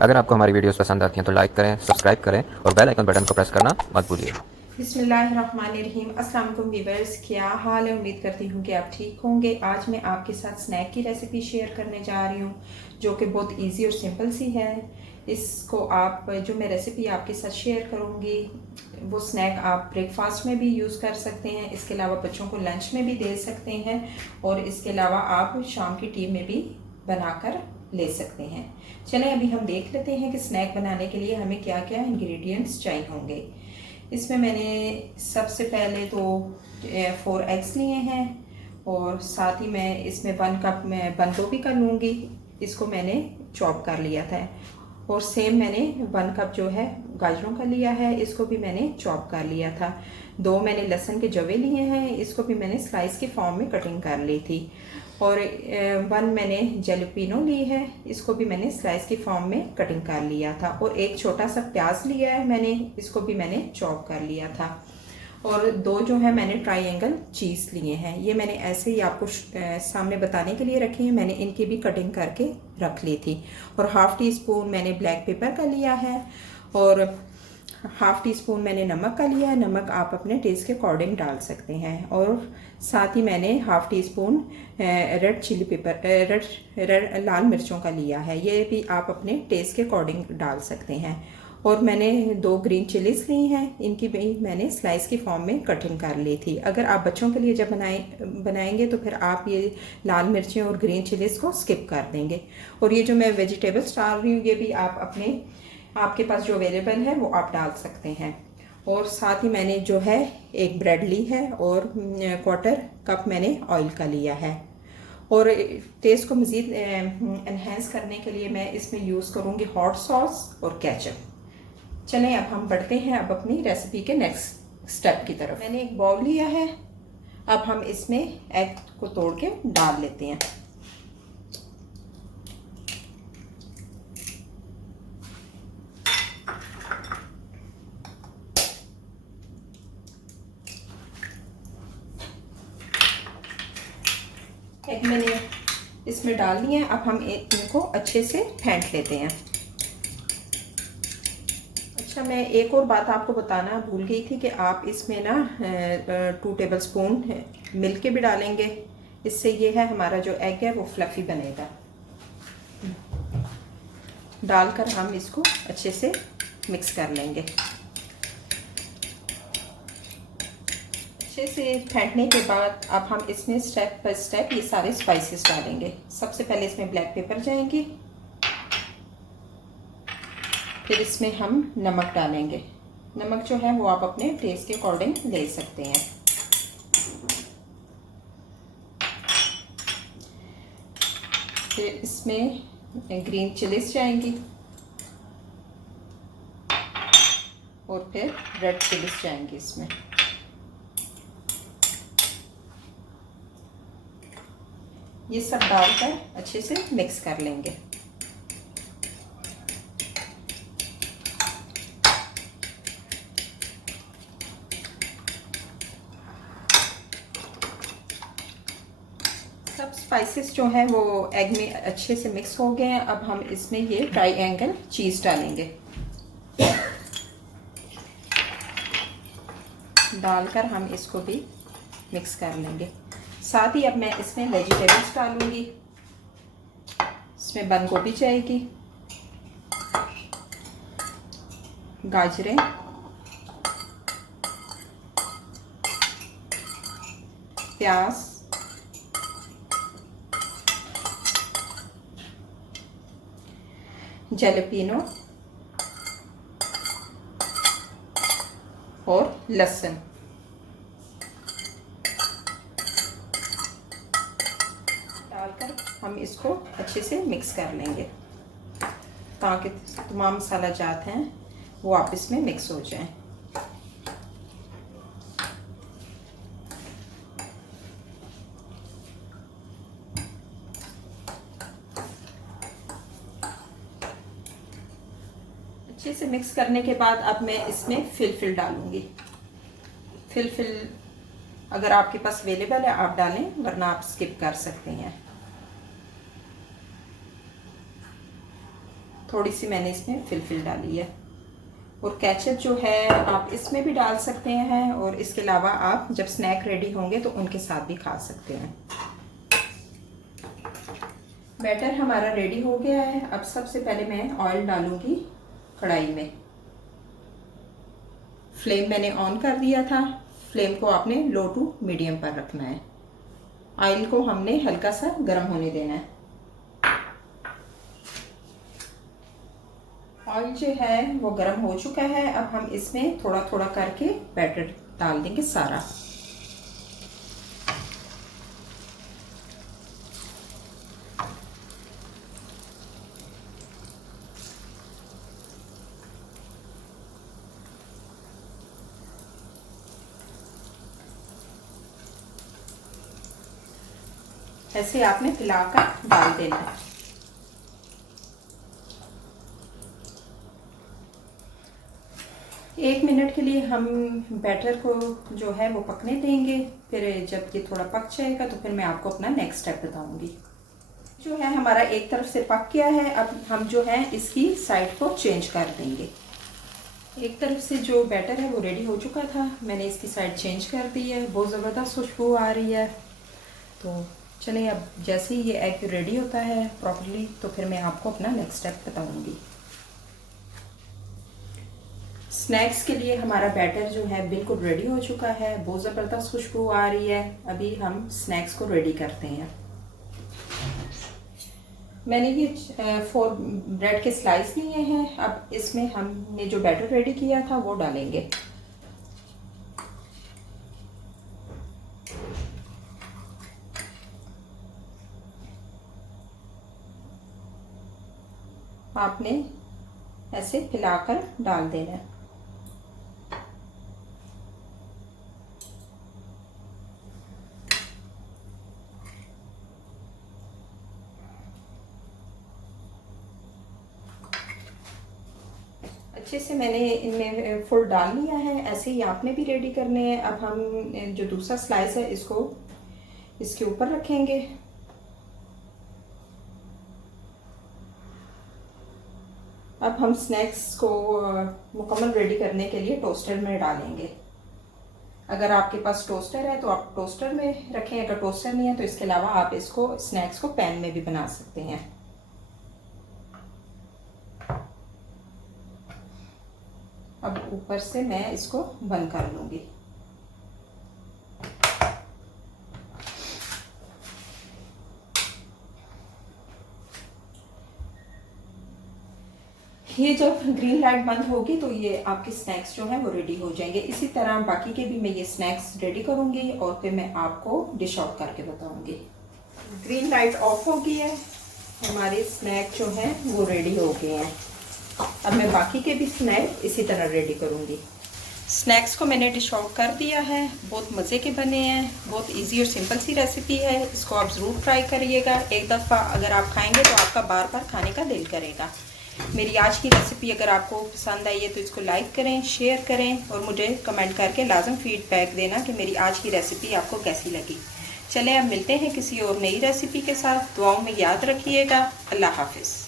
अगर आपको हमारी वीडियोस पसंद आती हैं तो लाइक करें, सब्सक्राइब करें और बेल आइकन बटन को प्रेस करना मत भूलिए। बिस्मिल्लाहिर्रहमानिर्रहीम। अस्सलाम वालेकुम वीवर्स, क्या हाल है? उम्मीद करती हूँ कि आप ठीक होंगे। आज मैं आपके साथ स्नैक की रेसिपी शेयर करने जा रही हूँ जो कि बहुत इजी और सिंपल सी है। इसको आप जो मैं रेसिपी आपके साथ शेयर करूँगी वो स्नैक आप ब्रेकफास्ट में भी यूज़ कर सकते हैं, इसके अलावा बच्चों को लंच में भी दे सकते हैं और इसके अलावा आप शाम की टी में भी बनाकर ले सकते हैं। चलें अभी हम देख लेते हैं कि स्नैक बनाने के लिए हमें क्या क्या इंग्रेडिएंट्स चाहिए होंगे। इसमें मैंने सबसे पहले तो 4 एग्स लिए हैं और साथ ही मैं इसमें 1 कप मैं बंद गोभी का लूँगी, इसको मैंने चॉप कर लिया था। और सेम मैंने 1 कप जो है गाजरों का लिया है, इसको भी मैंने चॉप कर लिया था। 2 मैंने लहसुन के जवे लिए हैं, इसको भी मैंने स्लाइस के फॉर्म में कटिंग कर ली थी। और 1 मैंने जैलपिनो ली है, इसको भी मैंने स्लाइस की फॉर्म में कटिंग कर लिया था। और एक छोटा सा प्याज लिया है मैंने, इसको भी मैंने चॉप कर लिया था। और 2 जो है मैंने ट्रायंगल चीज़ लिए हैं, ये मैंने ऐसे ही आपको सामने बताने के लिए रखे हैं, मैंने इनकी भी कटिंग करके रख ली थी। और हाफ़ टी स्पून मैंने ब्लैक पेपर का लिया है और हाफ़ टी स्पून मैंने नमक का लिया है। नमक आप अपने टेस्ट के अकॉर्डिंग डाल सकते हैं। और साथ ही मैंने half teaspoon red chili pepper red लाल मिर्चों का लिया है, ये भी आप अपने टेस्ट के अकॉर्डिंग डाल सकते हैं। और मैंने 2 ग्रीन चिलीज़ ली हैं, इनकी भी मैंने स्लाइस की फॉर्म में कटिंग कर ली थी। अगर आप बच्चों के लिए जब बनाएंगे तो फिर आप ये लाल मिर्चें और ग्रीन चिलीज़ को स्किप कर देंगे। और ये जो मैं वेजिटेबल्स डाल रही हूँ ये भी आप अपने आपके पास जो अवेलेबल है वो आप डाल सकते हैं। और साथ ही मैंने जो है 1 ब्रेड ली है और 1/4 कप मैंने ऑयल का लिया है। और टेस्ट को मज़ीद एनहेंस करने के लिए मैं इसमें यूज़ करूँगी हॉट सॉस और केचप। चलें अब हम बढ़ते हैं अब अपनी रेसिपी के नेक्स्ट स्टेप की तरफ। मैंने एक बाउल लिया है, अब हम इसमें एग को तोड़ के डाल लेते हैं। एग मैंने इसमें डाल दिए हैं, अब हम इनको अच्छे से फेंट लेते हैं। अच्छा, मैं एक और बात आपको बताना भूल गई थी कि आप इसमें ना 2 टेबल स्पून मिल्क के भी डालेंगे, इससे ये है हमारा जो एग है वो फ्लफ़ी बनेगा। डालकर हम इसको अच्छे से मिक्स कर लेंगे। अच्छे से फेंटने के बाद अब हम इसमें स्टेप बाय स्टेप ये सारे स्पाइसेस डालेंगे। सबसे पहले इसमें ब्लैक पेपर जाएंगी, फिर इसमें हम नमक डालेंगे। नमक जो है वो आप अपने टेस्ट के अकॉर्डिंग ले सकते हैं। फिर इसमें ग्रीन चिलीज जाएंगी और फिर रेड चिलीज जाएंगी इसमें। ये सब डालकर अच्छे से मिक्स कर लेंगे। सब स्पाइसेस जो हैं वो एग में अच्छे से मिक्स हो गए हैं। अब हम इसमें ये ट्रायंगल चीज़ डालेंगे। डालकर हम इसको भी मिक्स कर लेंगे। साथ ही अब मैं इसमें वेजिटेबल्स डालूंगी। इसमें बंद गोभी जाएगी, गाजरें, प्याज, जैलपिनो और लहसुन। डालकर हम इसको अच्छे से मिक्स कर लेंगे ताकि तमाम मसाला जात हैं वो आपस में मिक्स हो जाएं। अच्छे से मिक्स करने के बाद अब मैं इसमें फिलफिल डालूंगी। फिलफिल अगर आपके पास अवेलेबल है आप डालें, वरना आप स्किप कर सकते हैं। थोड़ी सी मैंने इसमें फिलफिल डाली है। और केचप जो है आप इसमें भी डाल सकते हैं, और इसके अलावा आप जब स्नैक रेडी होंगे तो उनके साथ भी खा सकते हैं। बैटर हमारा रेडी हो गया है। अब सबसे पहले मैं ऑयल डालूंगी कढ़ाई में। फ्लेम मैंने ऑन कर दिया था। फ्लेम को आपने लो टू मीडियम पर रखना है। ऑयल को हमने हल्का सा गर्म होने देना है। ऑयल जो है वो गर्म हो चुका है। अब हम इसमें थोड़ा थोड़ा करके बैटर डाल देंगे सारा। ऐसे आपने फैलाकर डाल देना है। एक मिनट के लिए हम बैटर को जो है वो पकने देंगे। फिर जब ये थोड़ा पक जाएगा तो फिर मैं आपको अपना नेक्स्ट स्टेप बताऊंगी। जो है हमारा एक तरफ से पक गया है। अब हम जो है इसकी साइड को चेंज कर देंगे। एक तरफ से जो बैटर है वो रेडी हो चुका था। मैंने इसकी साइड चेंज कर दी है। बहुत ज़बरदस्त खुशबू आ रही है। तो चलिए, अब जैसे ही ये एग रेडी होता है प्रॉपर्ली तो फिर मैं आपको अपना नेक्स्ट स्टेप बताऊंगी। स्नैक्स के लिए हमारा बैटर जो है बिल्कुल रेडी हो चुका है। बहुत ज़बरदस्त खुशबू आ रही है। अभी हम स्नैक्स को रेडी करते हैं। मैंने ये 4 ब्रेड के स्लाइस लिए हैं। अब इसमें हमने जो बैटर रेडी किया था वो डालेंगे। आपने ऐसे हिलाकर डाल देना है। अच्छे से मैंने इनमें फुल डाल लिया है। ऐसे ही आपने भी रेडी करने हैं। अब हम जो दूसरा स्लाइस है इसको इसके ऊपर रखेंगे। अब हम स्नैक्स को मुकम्मल रेडी करने के लिए टोस्टर में डालेंगे। अगर आपके पास टोस्टर है तो आप टोस्टर में रखें। अगर टोस्टर नहीं है तो इसके अलावा आप इसको स्नैक्स को पैन में भी बना सकते हैं। अब ऊपर से मैं इसको बंद कर लूँगी। ये जब ग्रीन लाइट बंद होगी तो ये आपके स्नैक्स जो हैं वो रेडी हो जाएंगे। इसी तरह बाकी के भी मैं ये स्नैक्स रेडी करूँगी और फिर मैं आपको डिश आउट करके बताऊँगी। ग्रीन लाइट ऑफ हो गई है। हमारे स्नैक जो हैं वो रेडी हो गए हैं। अब मैं बाकी के भी स्नैक इसी तरह रेडी करूँगी। स्नैक्स को मैंने डिश आउट कर दिया है। बहुत मज़े के बने हैं। बहुत इजी और सिंपल सी रेसिपी है। इसको आप ज़रूर ट्राई करिएगा। एक दफ़ा अगर आप खाएंगे तो आपका बार बार खाने का दिल करेगा। मेरी आज की रेसिपी अगर आपको पसंद आई है तो इसको लाइक करें, शेयर करें और मुझे कमेंट करके लाजम फीडबैक देना कि मेरी आज की रेसिपी आपको कैसी लगी। चलें अब मिलते हैं किसी और नई रेसिपी के साथ। दुआओं में याद रखिएगा। अल्लाह हाफिज़।